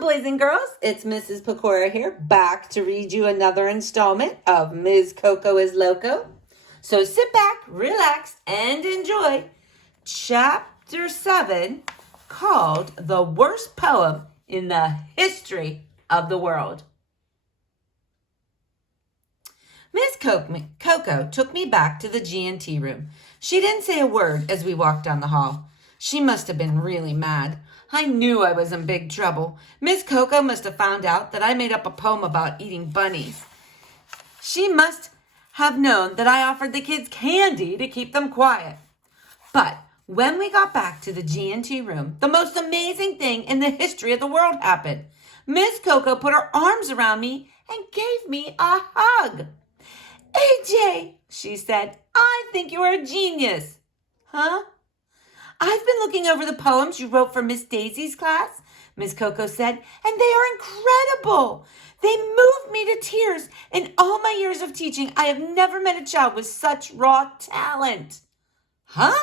boys and girls. It's Mrs. Pecora here, back to read you another installment of Ms. Coco is Loco. So sit back, relax, and enjoy Chapter 7, called The Worst Poem in the History of the World. Miss Coco took me back to the G&T room. She didn't say a word as we walked down the hall. She must have been really mad. I knew I was in big trouble. Miss Coco must have found out that I made up a poem about eating bunnies. She must have known that I offered the kids candy to keep them quiet. But when we got back to the G&T room, the most amazing thing in the history of the world happened. Miss Coco put her arms around me and gave me a hug. AJ, she said, I think you are a genius. Huh? I've been looking over the poems you wrote for Miss Daisy's class, Miss Coco said, and they are incredible. They moved me to tears. In all my years of teaching, I have never met a child with such raw talent. Huh?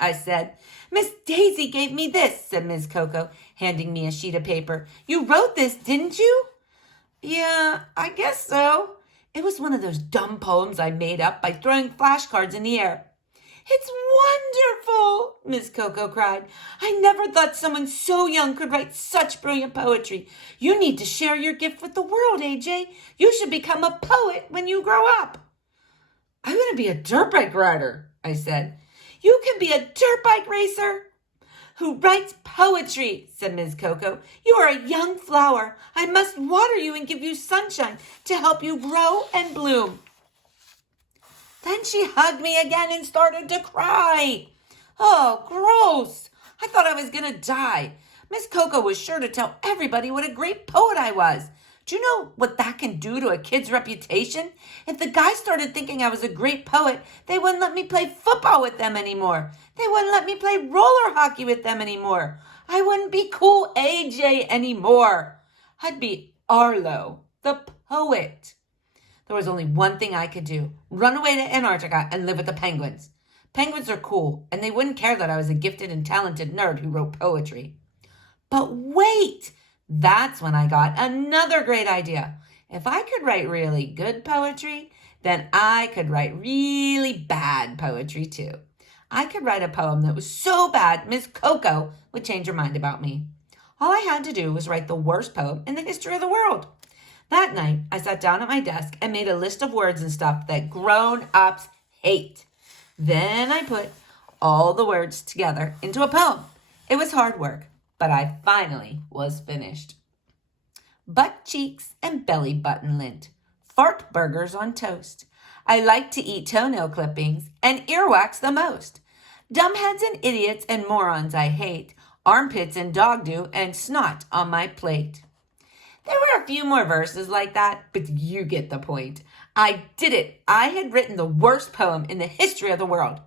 I said. Miss Daisy gave me this, said Miss Coco, handing me a sheet of paper. You wrote this, didn't you? Yeah, I guess so. It was one of those dumb poems I made up by throwing flashcards in the air. It's wonderful, Miss Coco cried. I never thought someone so young could write such brilliant poetry. You need to share your gift with the world, AJ. You should become a poet when you grow up. I want to be a dirt bike rider, I said. You can be a dirt bike racer who writes poetry, said Miss Coco. You are a young flower. I must water you and give you sunshine to help you grow and bloom. Then she hugged me again and started to cry. Oh, gross. I thought I was going to die. Miss Coco was sure to tell everybody what a great poet I was. Do you know what that can do to a kid's reputation? If the guys started thinking I was a great poet, they wouldn't let me play football with them anymore. They wouldn't let me play roller hockey with them anymore. I wouldn't be cool AJ anymore. I'd be Arlo, the poet. There was only one thing I could do. Run away to Antarctica and live with the penguins. Penguins are cool, and they wouldn't care that I was a gifted and talented nerd who wrote poetry. But wait! That's when I got another great idea. If I could write really good poetry, then I could write really bad poetry too. I could write a poem that was so bad Miss Coco would change her mind about me. All I had to do was write the worst poem in the history of the world. That night, I sat down at my desk and made a list of words and stuff that grown-ups hate. Then I put all the words together into a poem. It was hard work, but I finally was finished. Butt cheeks and belly button lint. Fart burgers on toast. I like to eat toenail clippings and earwax the most. Dumbheads and idiots and morons I hate. Armpits and dog do and snot on my plate. There were a few more verses like that, but you get the point. I did it. I had written the worst poem in the history of the world.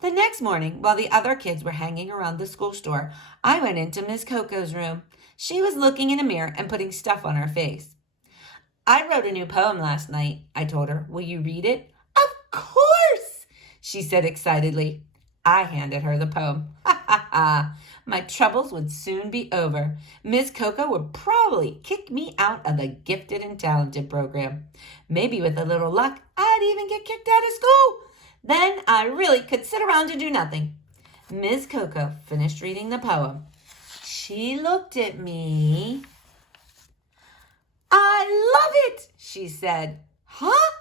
The next morning, while the other kids were hanging around the school store, I went into Miss Coco's room. She was looking in a mirror and putting stuff on her face. I wrote a new poem last night, I told her. Will you read it? Of course, she said excitedly. I handed her the poem. Ha ha ha. My troubles would soon be over. Miss Coco would probably kick me out of the gifted and talented program. Maybe with a little luck, I'd even get kicked out of school. Then I really could sit around and do nothing. Miss Coco finished reading the poem. She looked at me. I love it, she said. Huh?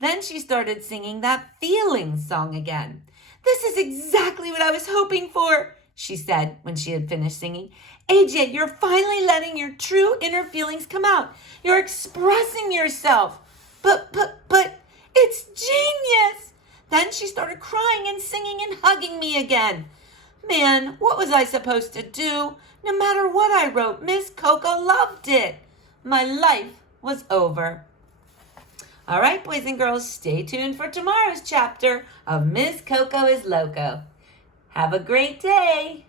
Then she started singing that feeling song again. This is exactly what I was hoping for, she said when she had finished singing. AJ, you're finally letting your true inner feelings come out. You're expressing yourself. But it's genius. Then she started crying and singing and hugging me again. Man, what was I supposed to do? No matter what I wrote, Miss Coco loved it. My life was over. All right, boys and girls, stay tuned for tomorrow's chapter of Miss Coco is Loco. Have a great day.